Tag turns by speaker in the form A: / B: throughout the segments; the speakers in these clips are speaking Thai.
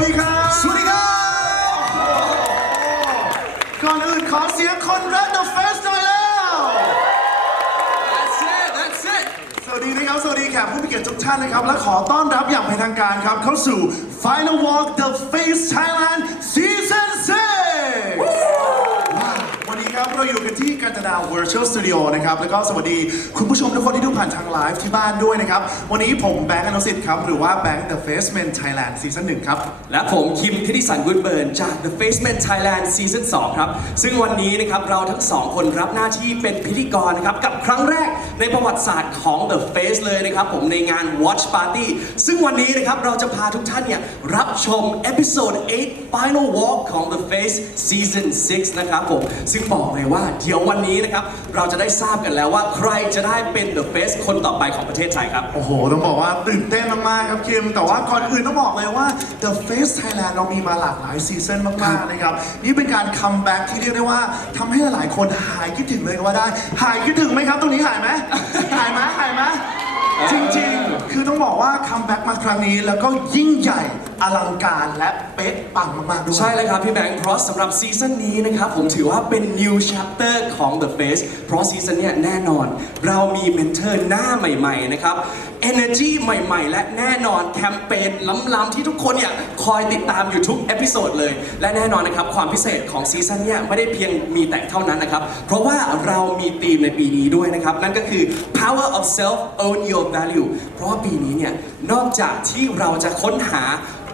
A: วัสดีครับ
B: สวัสดีครับ
A: ก่อนอื่นขอเสียงคนรัก The Face หน่อยแล้ว
B: That's it That's it
A: สวัสดีนะครับ สวัสดีแขกผู้มีเกียรติทุกท่านนะครับ และขอต้อนรับอย่างเป็นทางการครับ เข้าสู่ Final Walk The Face Thailand Season 6วันนี้ครับ เราอยู่กันที่กันตนา Virtual Studio นะครับ แล้วก็สวัสดีคุณผู้ชมทุกคนที่ดูผ่านทางไลฟ์ที่บ้านด้วยนะครับ วันนี้ผมแบงค์อนุสิทธิ์ครับ หรือว่าแบงค์ The Face Man Thailand Season 1ครับ
B: และผมคิมทิติสันกุดเบิร์นจาก The Faceman Thailand Season 2ครับ ซึ่งวันนี้นะครับเราทั้งสองคนรับหน้าที่เป็นพิธีกรนะครับ กับครั้งแรกในประวัติศาสตร์ของ The Face เลยนะครับผมในงาน Watch Party ซึ่งวันนี้นะครับเราจะพาทุกท่านเนี่ยรับชมเอพิโซด8 Final Walk ของ The Face Season 6 นะครับผมซึ่งบอกเลยว่าเดี๋ยววันนี้นะครับ เราจะได้ทราบกันแล้วว่าใครจะได้เป็น The Face คนต่อไปของประเทศไทยครับ
A: โอ้โห ต้องบอกว่าตื่นเต้นมากๆครับคิม แต่ว่าก่อนอื่นต้องบอกเลยว่า The Face Thailand เรามีมาหลากหลายซีซันมากๆนะครับ นี่เป็นการคัมแบ็กที่เรียกได้ว่าทำให้หลายคนหายคิดถึงเลยก็ว่าได้ หายคิดถึงไหมครับ ตรงนี้หายไหม หายไหมหายไหมจริงๆ คือต้องบอกว่าคัมแบ็กมาครั้งนี้แล้วก็ยิ่งใหญ่ อลังการและเป๊ะปังมากๆด้วย
B: ใช่เลยครับ พี่แบงค์เพราะสำหรับซีซั่นนี้นะครับผมถือว่าเป็น new chapter ของ The Face เพราะซีซั่นเนี้ยแน่นอน เรามีเมนเทอร์หน้าใหม่ ๆ นะครับ energy ใหม่ ๆ และแน่นอนแคมเปญล้ำๆที่ทุกคนเนี่ยคอยติดตามอยู่ทุกเอพิโซดเลย และแน่นอนนะครับ ความพิเศษของซีซั่นเนี้ยไม่ได้เพียงมีแต่เท่านั้นนะครับ เพราะว่าเรามีธีมในปีนี้ด้วยนะครับ นั่นก็คือ power of self own your value เพราะว่าปีนี้เนี่ยนอกจากที่เราจะค้นหา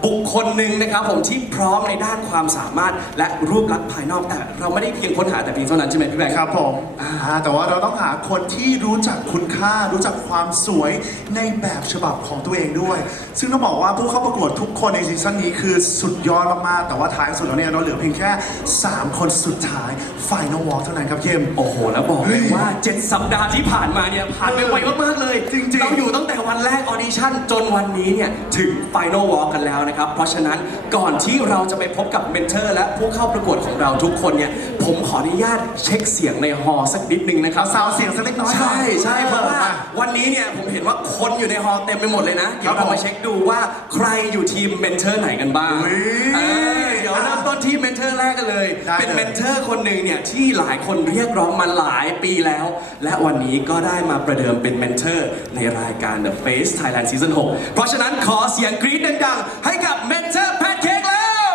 B: บุคคลหนึ่งนะครับผมที่พร้อมในด้านความสามารถและรูปลักษณ์ภายนอกแต่เราไม่ได้เพียงค้นหาแต่เพียงเท่านั้นใช่ไหมพี่แบงค์
A: ครับผมอ่าแต่ว่าเราต้องหาคนที่รู้จักคุณค่า รู้จักความสวยในแบบฉบับของตัวเองด้วย ซึ่งต้องบอกว่าผู้เข้าประกวดทุกคนในซีซั่นนี้คือสุดยอดมากๆแต่ว่าท้ายสุดแล้วเนี่ยเราเหลือเพียงแค่ 3 คนสุดท้าย Final Walk เท่านั้นครับเข้ม
B: โอ้โหแล้วบอกเลยว่า 7 สัปดาห์ที่ผ่านมาเนี่ยผ่านไปไวมากๆเลย
A: จริงๆ
B: เราอยู่ตั้งแต่วันแรกออดิชั่นจนวันนี้เนี่ยถึง Final Walk กันแล้วนะครับ เพราะฉะนั้นก่อนที่เราจะไปพบกับเมนเทอร์ และผู้เข้าประกวดของเราทุกคนเนี่ยผมขออนุญาตเช็คเสียงในฮอลล์สักนิดนึงนะครับ
A: ซาวเสียงสักเล็กน้อยก่อน
B: ใช่ใช่เพราะว่า
A: อ่
B: วันนี้เนี่ยผมเห็นว่าคนอยู่ในฮอลล์เต็มไปหมดเลยนะเดี๋ยว
A: ครับ
B: เรา
A: ผม
B: มาเช็คดูว่าใครอยู่ทีมเมนเทอร์ไหนกันบ้าง
A: อุ๊ย
B: เออ เดี๋ยวเริ่มต้นที่เมนเทอร์แรกกันเลย
A: ได้
B: เป็น
A: เลย
B: เมนเทอร์คนหนึ่งเนี่ยที่หลายคนเรียกร้องมาหลายปีแล้ว และวันนี้ก็ได้มาประเดิมเป็นเมนเทอร์ในรายการ The Face Thailand Season 6 เพราะฉะนั้นขอเสียงกรี๊ดดังๆ ให้กับเมนเทอร์แพนเค้กแล้ว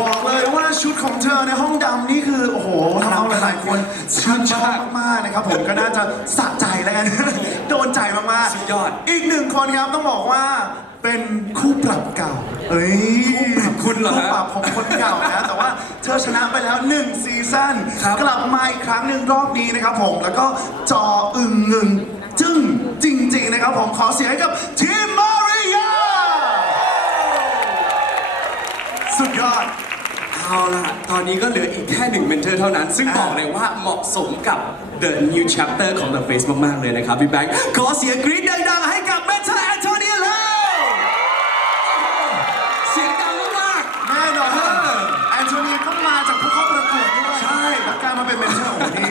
A: บอกเลยว่าชุดของเธอในห้องดำนี่คือโอ้โหทำเอาหลายๆคนชื่นชอบมากๆนะครับผมก็น่าจะสะใจแล้วกัน โดนใจมากๆ
B: สุดยอด
A: อีกหนึ่งคนครับต้องบอกว่า เป็นคู่ปรับเก่า เอ้ย
B: คุณเหรอฮะ
A: คู่ปรับของคนเก่านะ แต่ว่าเธอชนะไปแล้วหนึ่งซีซั่น
B: ครับ
A: กลับมาอีกครั้งหนึ่งรอบนี้นะครับผม แล้วก็จออึงงึงจึ้งจริง ๆ นะครับผมขอเสียงให้กับทีมมาริยา สุดยอด
B: เอาล่ะ ตอนนี้ก็เหลืออีกแค่หนึ่งเมนเทอร์เท่านั้น ซึ่ง
A: อ่า
B: บอกเลยว่าเหมาะสมกับ The New Chapter ของ The Face มาก ๆ เลยนะครับพี่แบงค์ขอเสียงกรี๊ด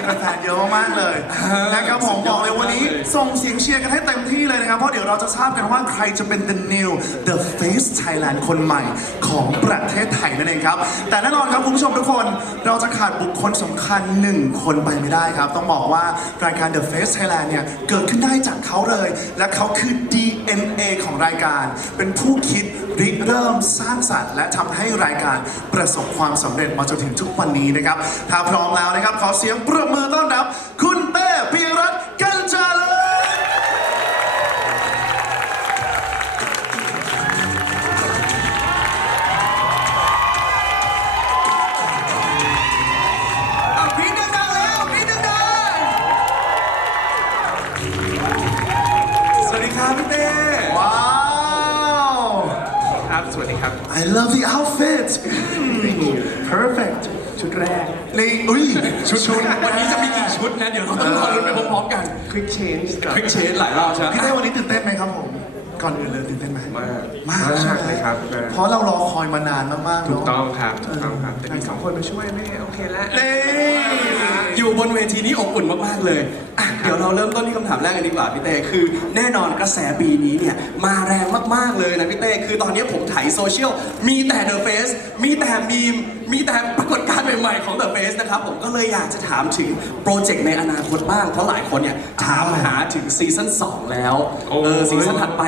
B: เทอร์โอ้
A: โหนี่แฟนๆเยอะมากๆเลย
B: อ
A: นะครับผม
B: สุดย
A: บ
B: อ
A: อ
B: ด
A: กเลยวันนี้
B: มากเลย
A: ส่งเสียงเชียร์กันให้เต็มที่เลยนะครับ เพราะเดี๋ยวเราจะทราบกันว่าใครจะเป็น the new the face Thailand คนใหม่ของประเทศไทยนั่นเองครับ แต่แน่นอนครับคุณผู้ชมทุกคนเราจะขาดบุคคลสำคัญหนึ่งคนไปไม่ได้ครับ ต้องบอกว่ารายการ the face Thailand เนี่ยเกิดขึ้นได้จากเขาเลย และเขาคือ DNA ของรายการ เป็นผู้คิด ริเริ่มสร้างสรรค์และทำให้รายการประสบความสำเร็จมาจนถึงทุกวันนี้นะครับ ถ้าพร้อมแล้วนะครับ ขอเสียงปรบมือต้อนรับ love the outfit perfect
C: ชุดแรก
A: นี่อุ้ยชุดชุด
B: วันนี้จะมีกี่ชุดนะเดี๋ยวเราต้องรอรุ้นไปพร้อมๆกัน
C: Quick Change ก่อน
B: คลิกเชนหลายรอบใช่ไหม
A: พี่เต้วันนี้ตื่นเต้นไหมครับผม ก่อนอื่นเลยตื่นเต้นไหม
C: มาก
A: มากใช่ไหม
C: เลยครับเออ
A: เพราะเรารอคอยมานานมากๆ
C: ถูก
A: เนาะ
C: ต้องครับถูกต้องครับแต่มีสองคนมาช่วยไม่โอเคแล้ว
A: นี่
B: อยู่อยู่บนเวทีนี้อบอุ่นมากๆเลยอะเดี๋ยวเราเริ่มต้นที่คำถามแรกกันดีกว่าพี่เต้คือ แน่นอนกระแสปีนี้เนี่ยมาแรงมากๆเลยนะพี่เต้คือตอนนี้ผมถ่ายโซเชียลมีแต่ The Face มีแต่มีมมีแต่ปรากฏการณ์ใหม่ๆของ The Face นะครับผมก็เลยอยากจะถามถึงโปรเจกต์ในอนาคตบ้างเพราะหลายคนเนี่ยถามหาถึงซีซั่น2แล้ว
C: โอ้ย
B: เออซีซั่นถัดไป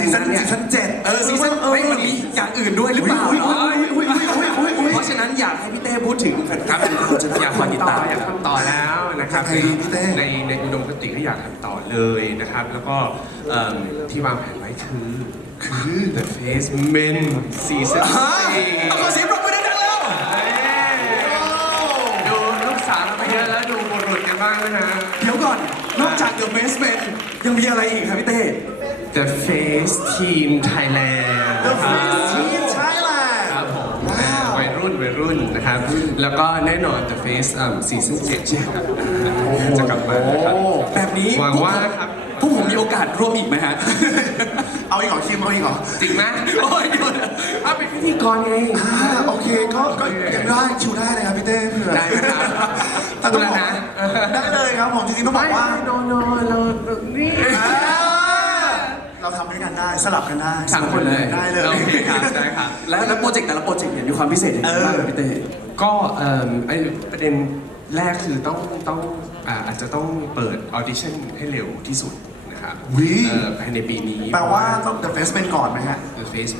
A: ซีซั่น
B: ดังเย
A: ซีซั่นเจ็ด
B: เออซีซั่นไม่มันมีอย่างอื่นด้วยหรือเปล่า
A: อุ๊ยอุ๊ยอุ๊ยอุ๊ยอุ๊ยอุ๊ยอุ๊ย
B: เพราะฉะนั้นอยากให้พี่ เต้พูดถึงแฟนคลับเราจะได้
C: อยาก
B: คอยติด
C: ทำต่อ
B: ตาม
C: อยากทำต่อแล้วนะครับ
A: ใครดีพี่เต้
C: ในในอุดมคติก็อยากทำต่อเลยนะครับ แล้วก็เอิ่มที่วางแผนไว้คือ คือ The Face Men Season
B: ฮะเอาขอเสียงปรบมือดังๆแล้ว
C: 4ดูลูกสาวมาเยอะแล้วดูบุรุษกันบ้างนะฮะ
B: เดี๋ยวก่อน นอกจาก The Best Man ยังมีอะไรอีกครับพี่เต้
C: The Face Team Thailand
A: The
C: นะครับ
A: Face Team Thailand
C: ครับผม
A: ว้าว
C: วัยรุ่นวัยรุ่ นนะครับ แล้วก็แน่นอน The Face อ่าซีซั่น7ครับจะกลับมานะครับ
B: แบบนี้
C: หวังว่าครับ
B: พวกผมมีโอกาสร่วมอีกไหมฮะ
A: เอาอีกเหรอคิมเอาอีกเหรอ
C: จริงไหม
B: โอ้ยเดี๋ยวนะ
C: เอาเป็นพิธีกรไง
A: อ่าโอเคก็ก็ยังได้คิวได้เลยครับพี่เต้เผื่อ
C: ได้นะครับ
A: แต่ต้องบอก
C: ดูแล้วนะ
A: ได้เลยครับผมจริงๆต้องบอกว่า
C: โนโนเรานี่
A: อ่าเรา ทำด้วยกันได้สลับกันได้
C: สามคนเลย
A: ได้เลย
C: โอเคครับได้ครับ
B: แล้วแล้วโปรเจกต์แต่ละโปรเจกต์เนี่ยมีความพิเศษยังไงบ้างครับพี่เต้
C: ก็เอ่อไอประเด็นแรกคือต้องต้องอ่าอาจจะต้องเปิดออดิชั่นให้เร็วที่สุดนะครับ
A: วิ
C: เอ่อภายในปีนี้
A: แปลว่าต้อง The Face เป็นก่อนไหมฮะ
C: The Face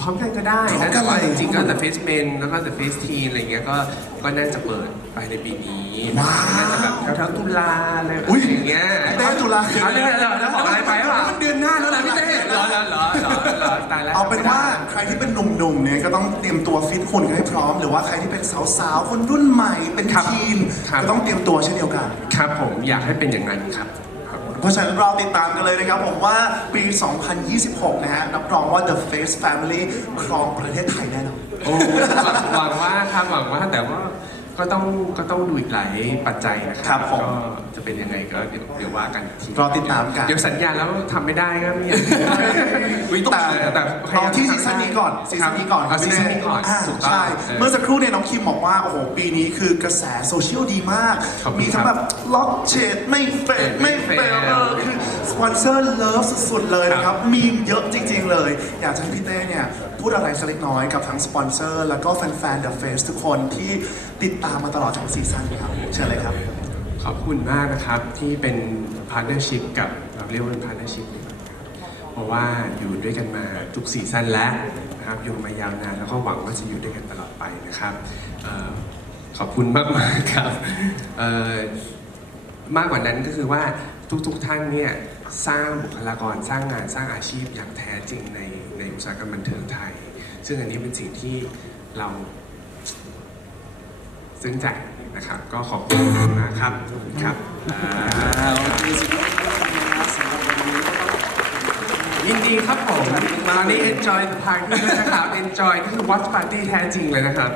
C: พร้อมกันก็ได้
A: พร้อมกั
C: นะ
A: น
C: แต่ว่า
A: เลย
C: จริงๆก็ The Face Men แล้วก็ The Face Teen อะไรเงี้ยก็ก็น่าจะเปิดภายในปีนี้
A: ว้าว
C: น่าจะแบบแถวๆตุลาอะไร
A: อุ๊ย
C: อย่างเงี้ย
A: เต้จุฬาคือ
C: เอาเรื่องอะไรเหรอบอกอะไรไปหรือเปล่า
B: มันเดือนหน้าแล้วนะพี่เต้
C: เหรอเหรอเหรอเหรอเหรอตายแล้ว
A: เอาเป็นว่าใครที่เป็นหนุ่มๆเนี่ยก็ต้องเตรียมตัวฟิตหุ่นกันให้พร้อม หรือว่าใครที่เป็นสาวๆคนรุ่นใหม่เป็นทีนก็ต้องเตรียมตัวเช่นเดียวกัน
C: ครับผมอยากให้เป็นอย่างนั้นครับครับ
A: เพราะฉะนั้นเราติดตามกันเลยนะครับผมว่าปี 2026 นะฮะรับรองว่า The Face Family ครองประเทศไทยแน่นอน
C: โอ้หวังว่าครับหวังว่าแต่ว่า ก็ต้องก็ต้องดูอีกหลายปัจจัยนะค
A: ครั
C: รับ
A: ผม
C: ก็จะเป็นยังไงก็เดี๋ยวเดี๋ยวว่ากันอีกที
A: รอติดตามกัน
C: เดี๋ยวสัญญาแล้วทำไม่ได้ก็ไม่อยาก
A: แต่แต่เอาที่ซีซั่นนี้ก่อนซีซั่นนี้ก่อน
C: เอาซีซั่นนี้ก่อน
A: อ่า
C: ถูกต้อง
A: ใช่
C: เออ
A: เมื่อสักครู่เนี่ยน้องคิมบอกว่า โอ้โห ปีนี้คือกระแสโซเชียลดีมาก
C: ขอบคุณ
A: มีทั้ง
C: ค
A: แบ
C: รับบ
A: ล็อกเชดไม่เฟดไม่เฟด
C: ไม่เฟด
A: เออคือสปอนเซอร์เลิฟสุดๆเลยนะครับ มีเยอะจริงๆเลย อยากจะให้พี่เต้เนี่ย พูดอะไรสักเล็กน้อยกับทั้งสปอนเซอร์ แล้วก็แฟนๆ The Face ทุกคนที่ติดตามมาตลอดทั้งซีซั่นครับเชิญเลยครับ
C: ขอบคุณมากนะครับที่เป็นพาร์ n เนอร์ชิพกับเราเรียกว่าเป็นพาร์ n เนอร์ชิพเพราะว่าอยู่ด้วยกันมาทุกซีซั่นแล้วนะครับอยู่มายาวนานแล้วก็หวังว่าจะอยู่ด้วยกันตลอดไปนะครับออขอบคุณมากมากๆครับมากกว่านั้นก็คือว่าทุกๆท่านเนี่ยสร้างบุคลากรสร้างงานสร้างอาชีพอย่างแท้จริงใน อุตสาหกรรมบันเทิงไทย ซึ่งอันนี้เป็นสิ่งที่เราซึ้งใจนะครับ ก็ขอบคุณมากครับขอบคุณครับ
B: ยิน
C: ดีครับผมตอนนี้ enjoy the party นะครับ enjoy ที่คือ watch party แท้จริงเลยนะครับ